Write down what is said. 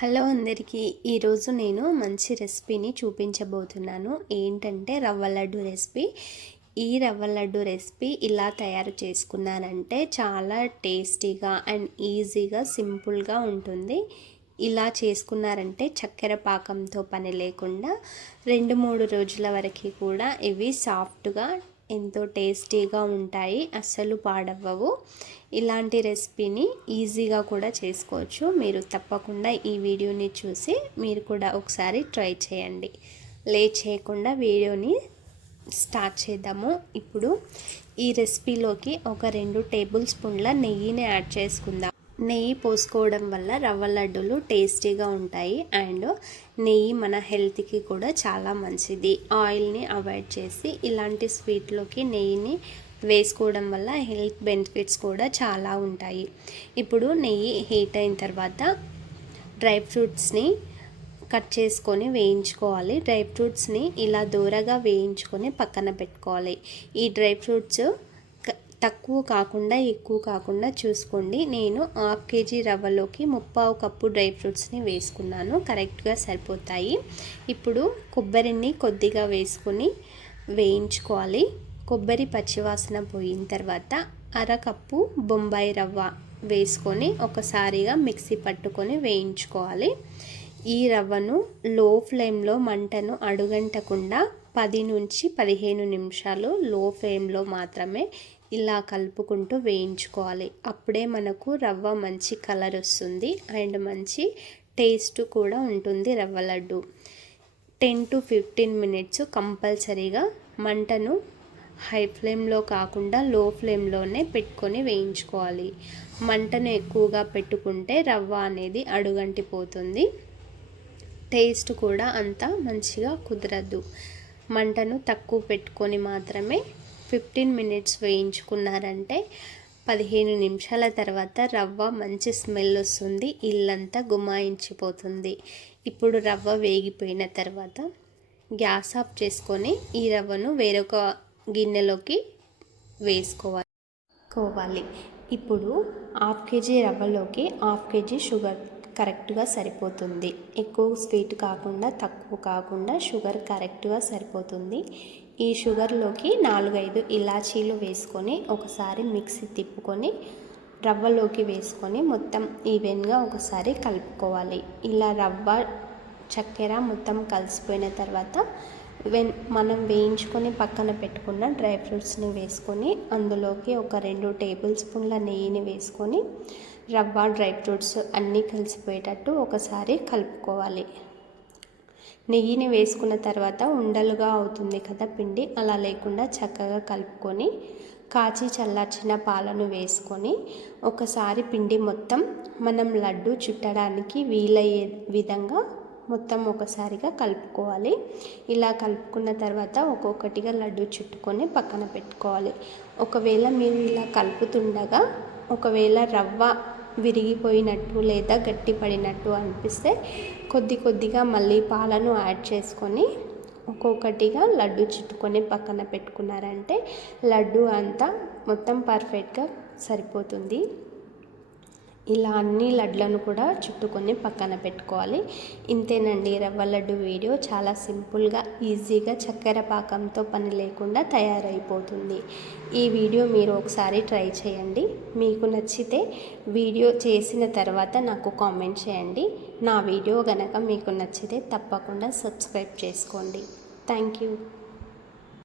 Hello అందరికీ, ఈరోజు నేను మంచి రెసిపీని చూపించబోతున్నాను. ఏంటంటే రవ్వ లడ్డు రెసిపీ. ఈ రవ్వ లడ్డు రెసిపీ ఇలా తయారు చేసుకున్నానంటే చాలా టేస్టీగా అండ్ ఈజీగా సింపుల్గా ఉంటుంది. ఇలా చేసుకున్నారంటే చక్కెర పాకంతో పని లేకుండా 2-3 రోజుల వరకు కూడా ఇవి సాఫ్ట్గా ఎంతో టేస్టీగా ఉంటాయి, అస్సలు పాడవ్వవు. ఇలాంటి రెసిపీని ఈజీగా కూడా చేసుకోవచ్చు. మీరు తప్పకుండా ఈ వీడియోని చూసి మీరు కూడా ఒకసారి ట్రై చేయండి. లేట్ చేయకుండా వీడియోని స్టార్ట్ చేద్దాము. ఇప్పుడు ఈ రెసిపీలోకి ఒక 2 టేబుల్ స్పూన్ల నెయ్యిని యాడ్ చేసుకుందాం. నెయ్యి పోసుకోవడం వల్ల రవ్వ లడ్డూలు టేస్టీగా ఉంటాయి అండ్ నెయ్యి మన హెల్త్కి కూడా చాలా మంచిది. ఆయిల్ని అవాయిడ్ చేసి ఇలాంటి స్వీట్లోకి నెయ్యిని వేసుకోవడం వల్ల హెల్త్ బెనిఫిట్స్ కూడా చాలా ఉంటాయి. ఇప్పుడు నెయ్యి హీట్ అయిన తర్వాత డ్రై ఫ్రూట్స్ని కట్ చేసుకొని వేయించుకోవాలి. డ్రై ఫ్రూట్స్ని ఇలా దూరగా వేయించుకొని పక్కన పెట్టుకోవాలి. ఈ డ్రై ఫ్రూట్స్ తక్కువ కాకుండా ఎక్కువ కాకుండా చూసుకోండి. నేను 1/2 kg రవ్వలోకి 3/4 కప్పు డ్రై ఫ్రూట్స్ని వేసుకున్నాను, కరెక్ట్గా సరిపోతాయి. ఇప్పుడు కొబ్బరిని కొద్దిగా వేసుకొని వేయించుకోవాలి. కొబ్బరి పచ్చివాసన పోయిన తర్వాత 1/2 కప్పు బొంబాయి రవ్వ వేసుకొని ఒకసారిగా మిక్సీ పట్టుకొని వేయించుకోవాలి. ఈ రవ్వను లో ఫ్లేమ్లో మంటను అడుగంటకుండా 10 నుంచి 15 నిమిషాలు లో ఫ్లేమ్లో మాత్రమే ఇలా కలుపుకుంటూ వేయించుకోవాలి. అప్పుడే మనకు రవ్వ మంచి కలర్ వస్తుంది అండ్ మంచి టేస్ట్ కూడా ఉంటుంది రవ్వ లడ్డు. 10 to 15 మినిట్స్ కంపల్సరీగా మంటను హై ఫ్లేమ్లో కాకుండా లో ఫ్లేమ్లోనే పెట్టుకొని వేయించుకోవాలి. మంటను ఎక్కువగా పెట్టుకుంటే రవ్వ అనేది అడుగంటిపోతుంది, టేస్ట్ కూడా అంత మంచిగా కుదరదు. మంటను తక్కువ పెట్టుకొని మాత్రమే 15 మినిట్స్ వేయించుకున్నారంటే 15 నిమిషాల తర్వాత రవ్వ మంచి స్మెల్ వస్తుంది, ఇల్లంతా గుమాయించిపోతుంది. ఇప్పుడు రవ్వ వేగిపోయిన తర్వాత గ్యాస్ ఆఫ్ చేసుకొని ఈ రవ్వను వేరొక గిన్నెలోకి వేసుకోవాలి. ఇప్పుడు 1/2 kg రవ్వలోకి 1/2 kg షుగర్ కరెక్ట్గా సరిపోతుంది. ఎక్కువ స్వీట్ కాకుండా తక్కువ కాకుండా షుగర్ కరెక్ట్గా సరిపోతుంది. ఈ షుగర్లోకి 4-5 ఇలాచీలు వేసుకొని ఒకసారి మిక్సీ తిప్పుకొని రవ్వలోకి వేసుకొని మొత్తం ఈవెన్గా ఒకసారి కలుపుకోవాలి. ఇలా రవ్వ చక్కెర మొత్తం కలిసిపోయిన తర్వాత మనం వేయించుకొని పక్కన పెట్టుకున్న డ్రై ఫ్రూట్స్ని వేసుకొని అందులోకి ఒక 2 టేబుల్ స్పూన్ల నెయ్యిని వేసుకొని రవ్వ డ్రై ఫ్రూట్స్ అన్నీ కలిసిపోయేటట్టు ఒకసారి కలుపుకోవాలి. నెయ్యిని వేసుకున్న తర్వాత ఉండలుగా అవుతుంది కదా పిండి, అలా లేకుండా చక్కగా కలుపుకొని కాచి చల్లార్చిన పాలను వేసుకొని ఒకసారి పిండి మొత్తం మనం లడ్డు చుట్టడానికి వీలయ్యే విధంగా మొత్తం ఒకసారిగా కలుపుకోవాలి. ఇలా కలుపుకున్న తర్వాత ఒక్కొక్కటిగా లడ్డు చుట్టుకొని పక్కన పెట్టుకోవాలి. ఒకవేళ మీరు ఇలా కలుపుతుండగా ఒకవేళ రవ్వ విరిగిపోయినట్టు లేదా గట్టిపడినట్టు అనిపిస్తే కొద్దిగా మళ్ళీ పాలను యాడ్ చేసుకొని ఒక్కొక్కటిగా లడ్డు చుట్టుకొని పక్కన పెట్టుకున్నారంటే లడ్డు అంతా మొత్తం పర్ఫెక్ట్గా సరిపోతుంది. ఇలా అన్ని లడ్లను కూడా చుట్టుకొని పక్కన పెట్టుకోవాలి. ఇంతేనండి, రవ్వ లడ్డు వీడియో చాలా సింపుల్గా ఈజీగా చక్కెర పాకంతో పని లేకుండా తయారైపోతుంది. ఈ వీడియో మీరు ఒకసారి ట్రై చేయండి. మీకు నచ్చితే వీడియో చేసిన తర్వాత నాకు కామెంట్ చేయండి. నా వీడియో గనక మీకు నచ్చితే తప్పకుండా సబ్స్క్రైబ్ చేసుకోండి. Thank you.